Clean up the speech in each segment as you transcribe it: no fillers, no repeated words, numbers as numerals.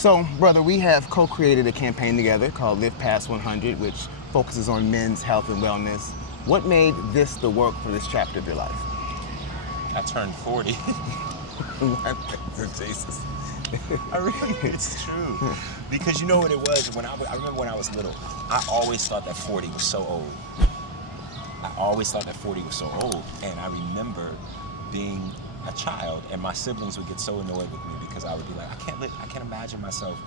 So, brother, we have co-created a campaign together called Live Past 100, which focuses on men's health and wellness. What made this the work for this chapter of your life? I turned 40. Jesus. It's true. Because you know what it was? I remember when I was little, I always thought that 40 was so old. I always thought that 40 was so old. And I remember being a child and my siblings would get so annoyed with me because I would be like, I can't imagine myself.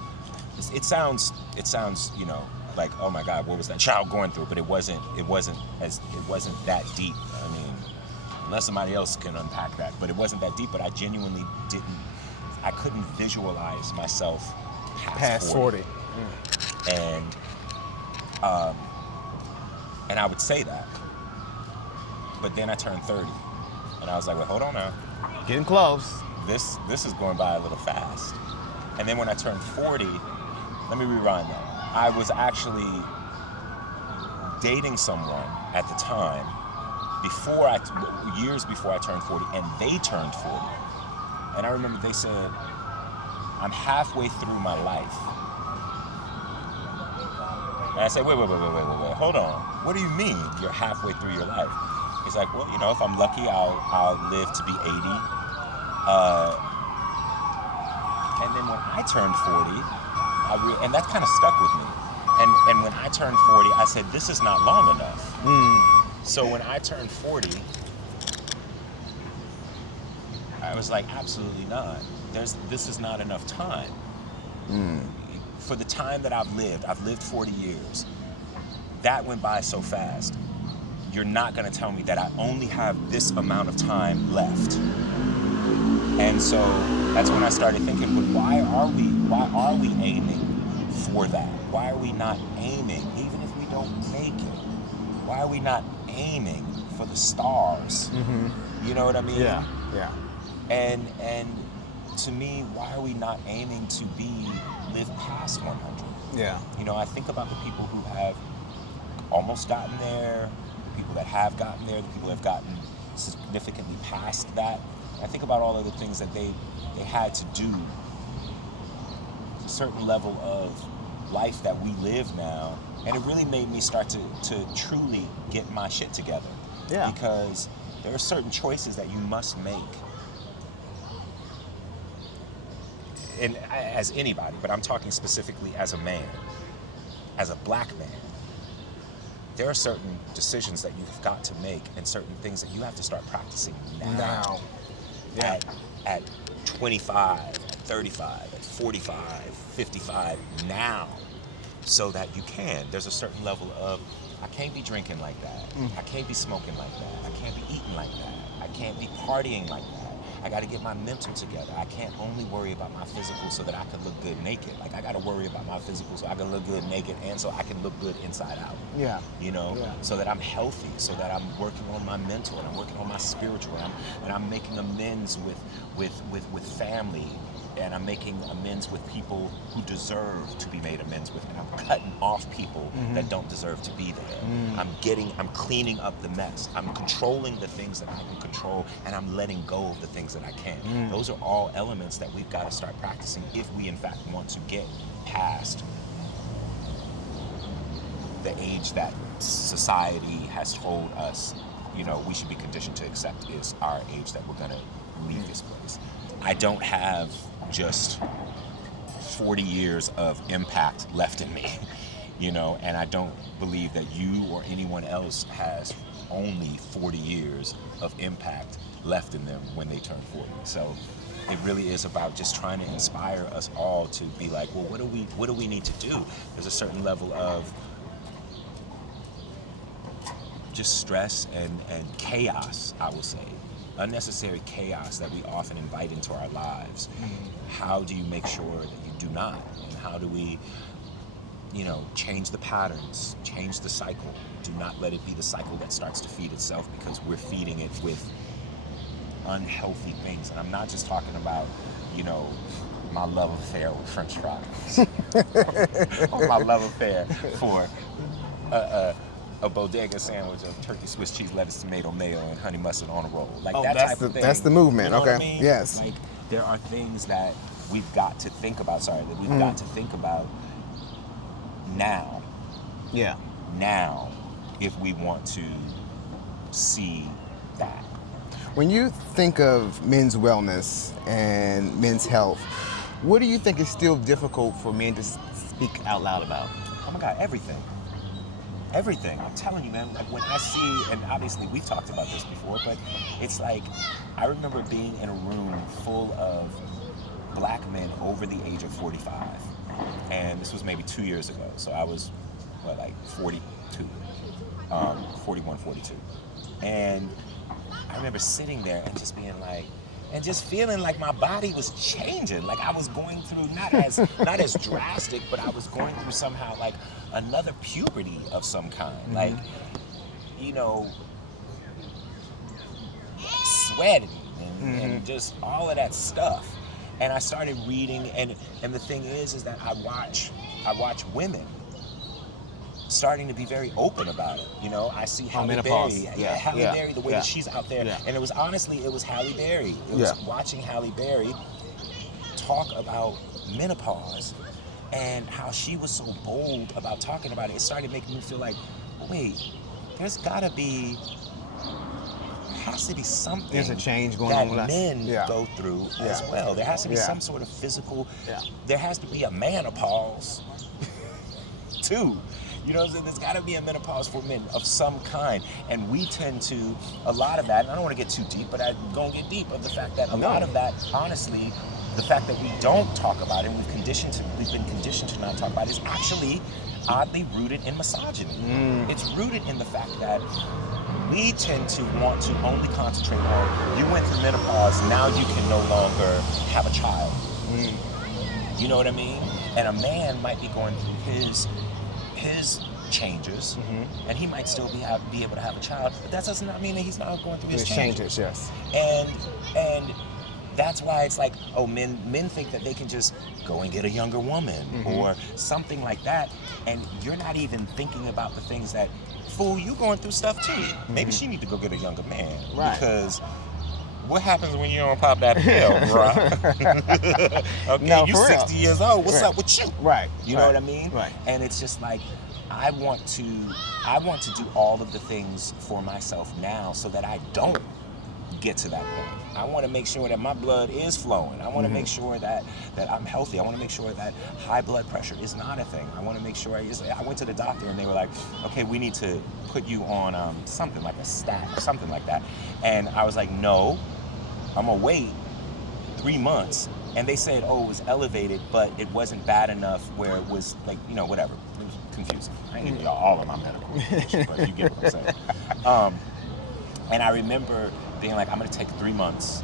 It sounds, you know, like, oh my God, what was that child going through? But it wasn't that deep. I mean, unless somebody else can unpack that, but it wasn't that deep. But I genuinely I couldn't visualize myself past 40. And I would say that, but then I turned 30, and I was like, well, hold on now, getting close. This is going by a little fast. And then when I turned 40, let me rewind that. I was actually dating someone at the time years before I turned 40, and they turned 40. And I remember they said, I'm halfway through my life. And I said, wait, hold on. What do you mean you're halfway through your life? He's like, well, you know, if I'm lucky, I'll live to be 80. And then when I turned 40, and that kind of stuck with me. And when I turned 40, I said, this is not long enough. So when I turned 40, I was like, absolutely not. This is not enough time. For the time that I've lived 40 years. That went by so fast. You're not gonna tell me that I only have this amount of time left. And so that's when I started thinking, but why are we aiming for that? Why are we not aiming, even if we don't make it? Why are we not aiming for the stars? You know what I mean? Yeah. And to me, why are we not aiming to live past 100? Yeah. You know, I think about the people who have almost gotten there, the people that have gotten there, the people who have gotten significantly past that. I think about all of the things that they had to do, a certain level of life that we live now, and it really made me start to truly get my shit together. Yeah. Because there are certain choices that you must make. And as anybody, but I'm talking specifically as a man, as a black man, there are certain decisions that you've got to make and certain things that you have to start practicing now. Yeah. At 25, at 35, at 45, 55, now, so that you can. There's a certain level of, I can't be drinking like that. I can't be smoking like that. I can't be eating like that. I can't be partying like that. I got to get my mental together. I can't only worry about my physical so that I can look good naked. Like, I got to worry about my physical so I can look good naked and so I can look good inside out. Yeah. You know, so that I'm healthy, so that I'm working on my mental and I'm working on my spiritual, and I'm making amends with family, and I'm making amends with people who deserve to be made amends with, and I'm cutting off people that don't deserve to be there. I'm cleaning up the mess. I'm controlling the things that I can control, and I'm letting go of the things that I can't. Those are all elements that we've got to start practicing if we in fact want to get past the age that society has told us, you know, we should be conditioned to accept is our age that we're gonna leave this place. I don't have just 40 years of impact left in me, you know, and I don't believe that you or anyone else has only 40 years of impact left in them when they turn 40. So it really is about just trying to inspire us all to be like, well, what do we need to do? There's a certain level of just stress and chaos, I will say. Unnecessary chaos that we often invite into our lives. How do you make sure that you do not? And how do we, you know, change the patterns, change the cycle? Do not let it be the cycle that starts to feed itself, because we're feeding it with unhealthy things. And I'm not just talking about, you know, my love affair with French fries. Or my love affair for a bodega sandwich of turkey, Swiss cheese, lettuce, tomato, mayo, and honey mustard on a roll. Like that type of thing. That's the movement. You know okay. what I mean? Yes. Like, there are things that we've got to think about, got to think about now. Yeah. Now, if we want to see that. When you think of men's wellness and men's health, what do you think is still difficult for men to speak out loud about? Oh my God, everything. Everything. I'm telling you, man, like when I see, and obviously we've talked about this before, but it's like, I remember being in a room full of black men over the age of 45. And this was maybe 2 years ago. So I was, like 42, 41, 42. And I remember sitting there and just being like, and just feeling like my body was changing. Like I was going through, not as drastic, but I was going through somehow like another puberty of some kind. Mm-hmm. Like, you know, sweating and just all of that stuff. And I started reading, and the thing is that I watch women starting to be very open about it. You know, I see Halle Berry. Halle Berry, the way that she's out there. Yeah. And it was Halle Berry. It was watching Halle Berry talk about menopause and how she was so bold about talking about it. It started making me feel like, wait, has to be something. There's a change going on that men go through as well. There has to be some sort of physical. Yeah. There has to be a menopause too. You know, there's got to be a menopause for men of some kind, and we tend to a lot of that. And I don't want to get too deep, but I'm gonna get deep of the fact that a lot of that, honestly, the fact that we don't talk about it, and we've been conditioned to not talk about it, is actually oddly rooted in misogyny. It's rooted in the fact that we tend to want to only concentrate on, you went through menopause, now you can no longer have a child. You know what I mean? And a man might be going through his changes, and he might still be able to have a child, but that does not mean that he's not going through his changes. Yes. And that's why it's like, oh, men think that they can just go and get a younger woman or something like that, and you're not even thinking about the things that, fool, you going through stuff too. Maybe she need to go get a younger man, because what happens when you don't pop that pill, bro? Okay, no, you're 60 years old. What's up with you? Right. You know what I mean? Right. And it's just like, I want to do all of the things for myself now so that I don't get to that point. I want to make sure that my blood is flowing. I want to make sure that I'm healthy. I want to make sure that high blood pressure is not a thing. I want to make sure I went to the doctor and they were like, okay, we need to put you on something like a stat or something like that. And I was like, no, I'm gonna wait 3 months. And they said, oh, it was elevated, but it wasn't bad enough where it was like, you know, whatever. It was confusing. I ain't giving y'all all of my medical information, but you get what I'm saying. And I remember being like, I'm gonna take 3 months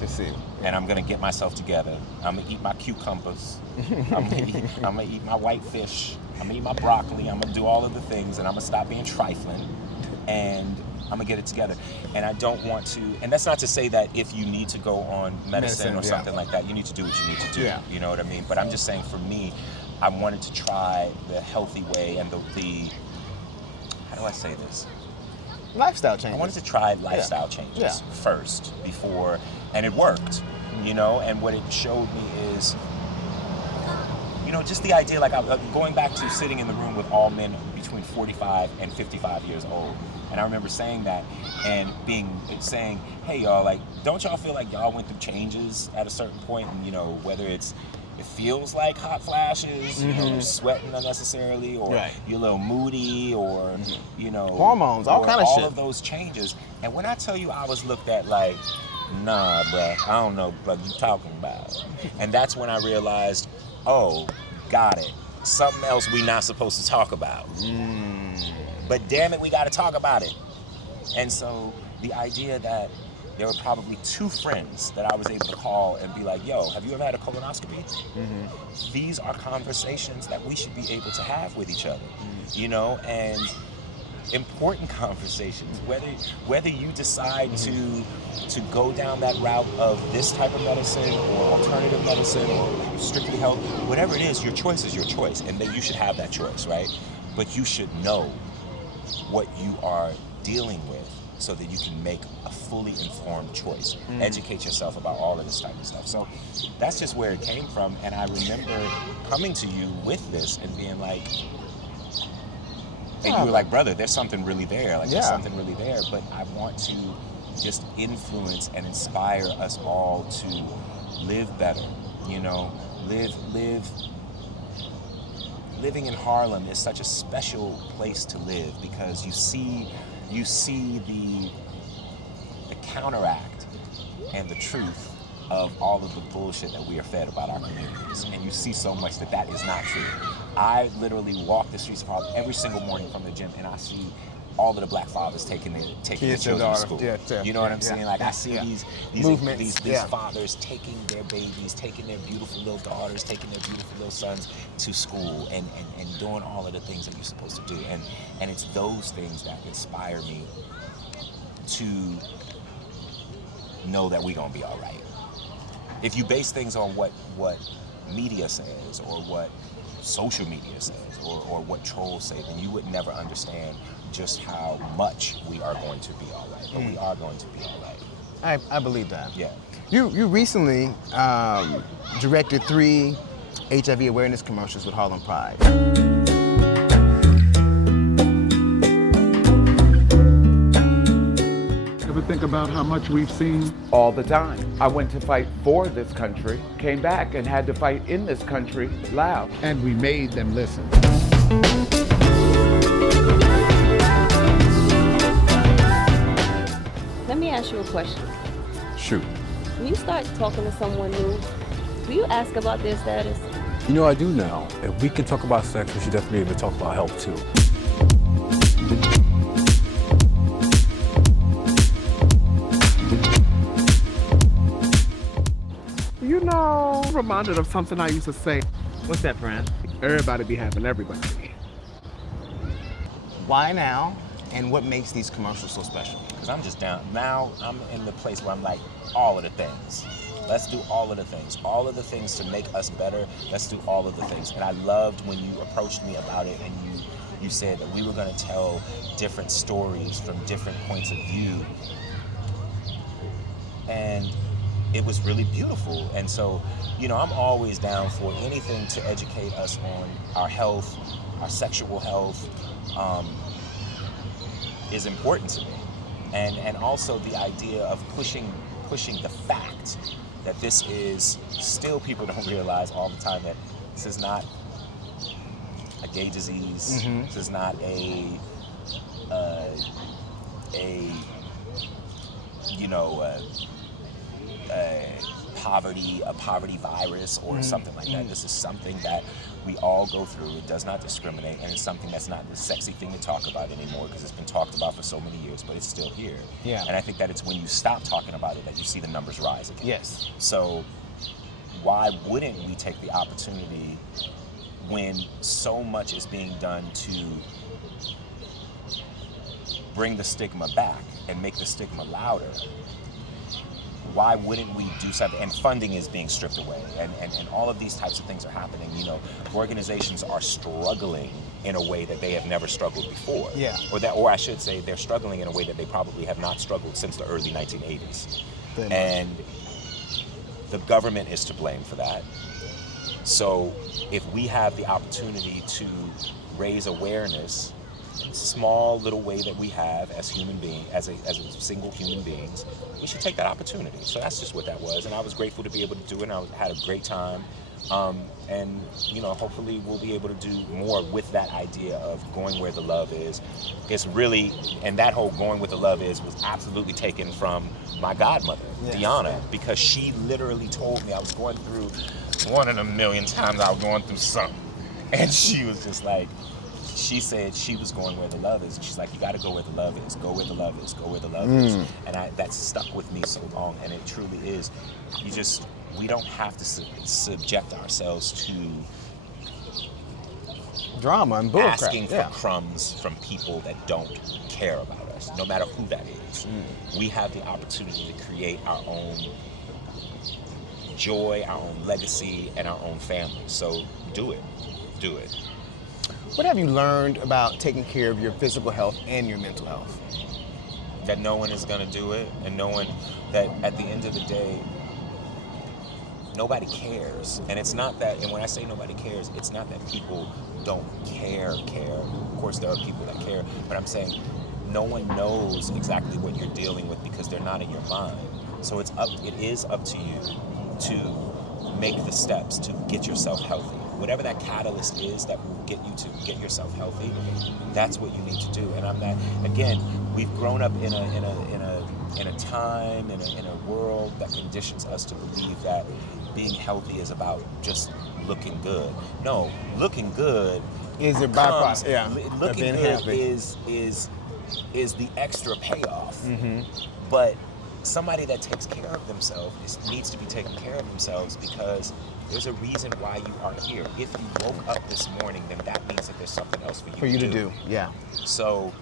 to see, and I'm gonna get myself together. I'm gonna eat my cucumbers. I'm gonna eat my white fish. I'm gonna eat my broccoli. I'm gonna do all of the things, and I'm gonna stop being trifling, and I'm gonna get it together. And I don't want to, and that's not to say that if you need to go on medicine or something like that, you need to do what you need to do. Yeah. You know what I mean? But I'm just saying, for me, I wanted to try the healthy way and the how do I say this? Lifestyle changes. I wanted to try lifestyle changes first before, and it worked, you know. And what it showed me is, you know, just the idea, like going back to sitting in the room with all men between 45 and 55 years old. And I remember saying that and saying, hey, y'all, like, don't y'all feel like y'all went through changes at a certain point? And, you know, whether it feels like hot flashes, you know, you're sweating unnecessarily, or you're a little moody, or, you know, hormones, all kind of shit. All of those changes. And when I tell you, I was looked at like, nah, bruh, I don't know what you talking about. And that's when I realized, oh, got it. Something else we not supposed to talk about. But damn it, we got to talk about it. And so the idea that there were probably 2 friends that I was able to call and be like, yo, have you ever had a colonoscopy? These are conversations that we should be able to have with each other, you know, and important conversations, whether you decide to go down that route of this type of medicine or alternative medicine or strictly health, whatever it is, your choice is your choice, and that you should have that choice, right? But you should know what you are dealing with so that you can make a fully informed choice. Educate yourself about all of this type of stuff. So that's just where it came from. And I remember coming to you with this and being like, and you were like, brother, there's something really there. Like, there's something really there. But I want to just influence and inspire us all to live better, you know, living in Harlem is such a special place to live because you see the counteract and the truth of all of the bullshit that we are fed about our communities, and you see so much that is not true. I literally walk the streets of Harlem every single morning from the gym, and I see all of the black fathers taking their children to school. You know what I'm saying? Like, I see these fathers taking their babies, taking their beautiful little daughters, taking their beautiful little sons to school, and doing all of the things that you're supposed to do. And it's those things that inspire me to know that we're gonna be all right. If you base things on what media says, or what social media says, or what trolls say, then you would never understand just how much we are going to be all right. But we are going to be all right. I believe that. Yeah. You recently directed 3 HIV awareness commercials with Harlem Pride. Ever think about how much we've seen? All the time. I went to fight for this country, came back and had to fight in this country loud. And we made them listen. Let me ask you a question. Shoot. When you start talking to someone new, do you ask about their status? You know, I do now. If we can talk about sex, we should definitely be able to talk about health too. You know, I'm reminded of something I used to say. What's that, Fran? Everybody be having everybody. Why now? And what makes these commercials so special? Because I'm just down. Now I'm in the place where I'm like, all of the things. Let's do all of the things. All of the things to make us better. Let's do all of the things. And I loved when you approached me about it and you said that we were going to tell different stories from different points of view. And it was really beautiful. And so, you know, I'm always down for anything to educate us on our health, our sexual health, is important to me. And also the idea of pushing the fact that this is still, people don't realize all the time that this is not a gay disease. This is not a poverty virus or something like that. This is something that we all go through. It does not discriminate, and it's something that's not the sexy thing to talk about anymore because it's been talked about for so many years, but it's still here. Yeah. And I think that it's when you stop talking about it that you see the numbers rise again. Yes. So why wouldn't we take the opportunity when so much is being done to bring the stigma back and make the stigma louder? Why wouldn't we do something? And funding is being stripped away, and all of these types of things are happening. You know, organizations are struggling in a way that they have never struggled before. Yeah. Or I should say, they're struggling in a way that they probably have not struggled since the early 1980s. And the government is to blame for that. So if we have the opportunity to raise awareness, small little way that we have as human beings, as a single human beings, we should take that opportunity. So that's just what that was, and I was grateful to be able to do it. And I had a great time, and you know, hopefully we'll be able to do more with that idea of going where the love is. It's really, and that whole going with the love is was absolutely taken from my godmother, Deanna, because she literally told me I was going through one of the million times I was going through something, and she was just like, she said she was going where the love is. And she's like, you got to go where the love is. Go where the love is. Go where the love is. And that stuck with me so long. And it truly is. We don't have to subject ourselves to Drama and bullcrap. Asking for crumbs from people that don't care about us, no matter who that is. We have the opportunity to create our own joy, our own legacy, and our own family. So do it. Do it. What have you learned about taking care of your physical health and your mental health? that no one is going to do it, and knowing that at the end of the day, nobody cares. And it's not that, and when I say nobody cares, it's not that people don't care. Of course there are people that care, but I'm saying no one knows exactly what you're dealing with because they're not in your mind. So it is up to you to make the steps to get yourself healthy. Whatever that catalyst is that will get you to get yourself healthy, that's what you need to do. And I'm not, again, we've grown up in a time, in a world that conditions us to believe that being healthy is about just looking good. No, looking good Is a byproduct, looking good is the extra payoff. But somebody that takes care of themselves needs to be taking care of themselves because there's a reason why you are here. If you woke up this morning, then that means that there's something else for you to do. Yeah. So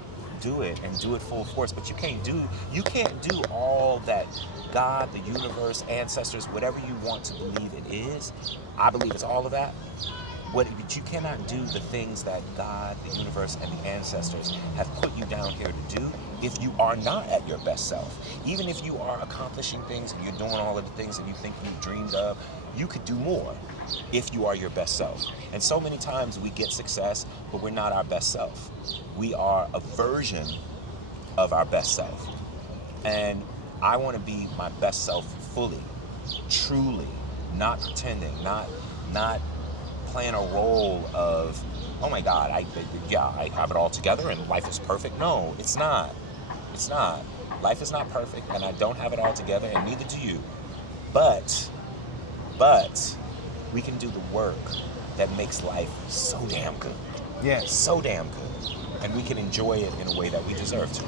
do it and do it full force. But you can't do all that God, the universe, ancestors, whatever you want to believe it is. I believe it's all of that. But you cannot do the things that God, the universe, and the ancestors have put you down here to do if you are not at your best self. Even if you are accomplishing things and you're doing all of the things that you think you dreamed of, you could do more if you are your best self. And so many times we get success, but we're not our best self. We are a version of our best self. And I want to be my best self fully, truly, not pretending, not playing a role of, oh my God, I have it all together and life is perfect. No, it's not. It's not. Life is not perfect, and I don't have it all together, and neither do you. But we can do the work that makes life so damn good. Yes. So damn good. And we can enjoy it in a way that we deserve to.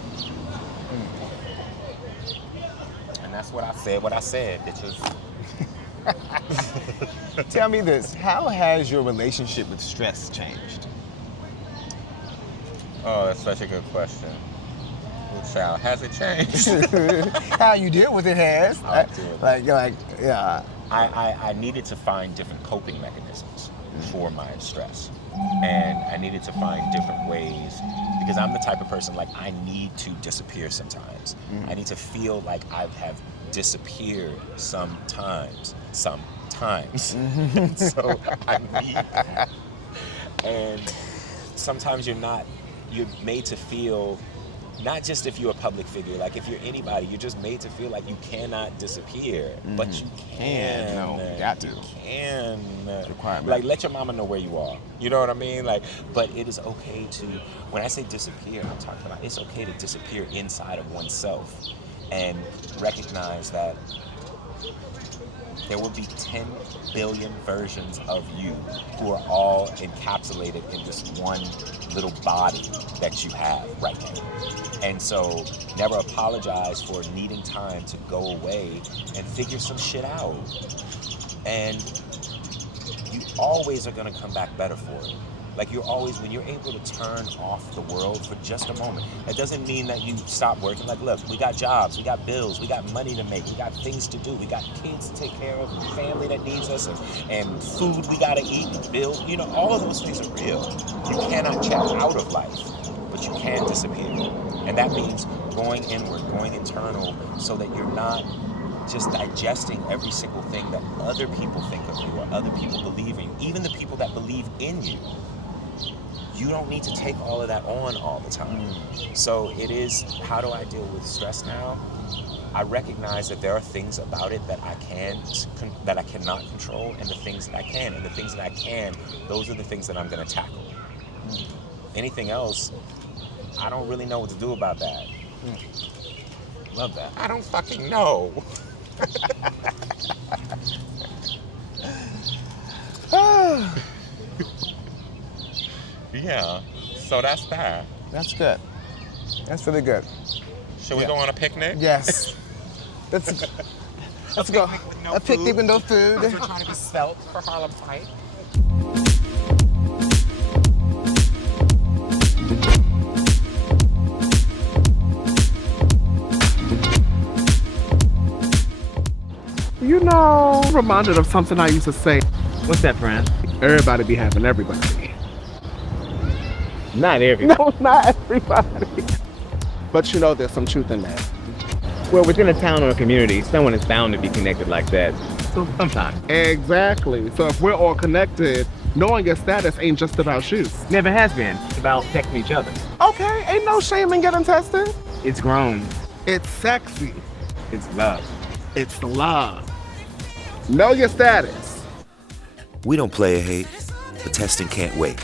And that's what I said, bitches. Tell me this, how has your relationship with stress changed? Oh, that's such a good question. Child, has it changed? How you deal with it has. How I deal with it. Yeah. I needed to find different coping mechanisms for my stress. And I needed to find different ways because I'm the type of person, like, I need to disappear sometimes. I need to feel like I have disappeared sometimes. So I need, and sometimes you're made to feel, not just if you're a public figure, like if you're anybody, you're just made to feel like you cannot disappear, but you can. No, got to. You can. Requirement. Like, let your mama know where you are. You know what I mean? Like, but it is okay to, when I say disappear, I'm talking about it's okay to disappear inside of oneself and recognize that there will be 10 billion versions of you who are all encapsulated in this one little body that you have right now. And so never apologize for needing time to go away and figure some shit out. And you always are gonna come back better for it. Like, you're always, when you're able to turn off the world for just a moment, it doesn't mean that you stop working. Like, look, we got jobs, we got bills, we got money to make, we got things to do, we got kids to take care of, and family that needs us, and food we gotta eat, and bills, you know, all of those things are real. You cannot check out of life, but you can disappear. And that means going inward, going internal, so that you're not just digesting every single thing that other people think of you or other people believe in, even the people that believe in you. You don't need to take all of that on all the time. So it is, how do I deal with stress now? I recognize that there are things about it that I cannot control, and the things that I can. And the things that I can, those are the things that I'm gonna tackle. Anything else, I don't really know what to do about that. Love that. I don't fucking know. Yeah, so that's that. That's good. That's really good. Should we go on a picnic? Yes. Let's go. A picnic with no food. We're trying to be svelte for Harlem Fight. You know, I'm reminded of something I used to say. What's that, friend? Everybody be having everybody. Not everybody. No, not everybody. But you know there's some truth in that. Well, within a town or a community, someone is bound to be connected like that. So sometimes. Exactly. So if we're all connected, knowing your status ain't just about you. Never has been. It's about protecting each other. Okay, ain't no shame in getting tested. It's grown. It's sexy. It's love. It's love. Know your status. We don't play or hate, but testing can't wait.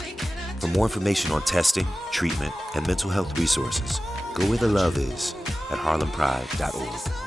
For more information on testing, treatment, and mental health resources, go where the love is at harlempride.org.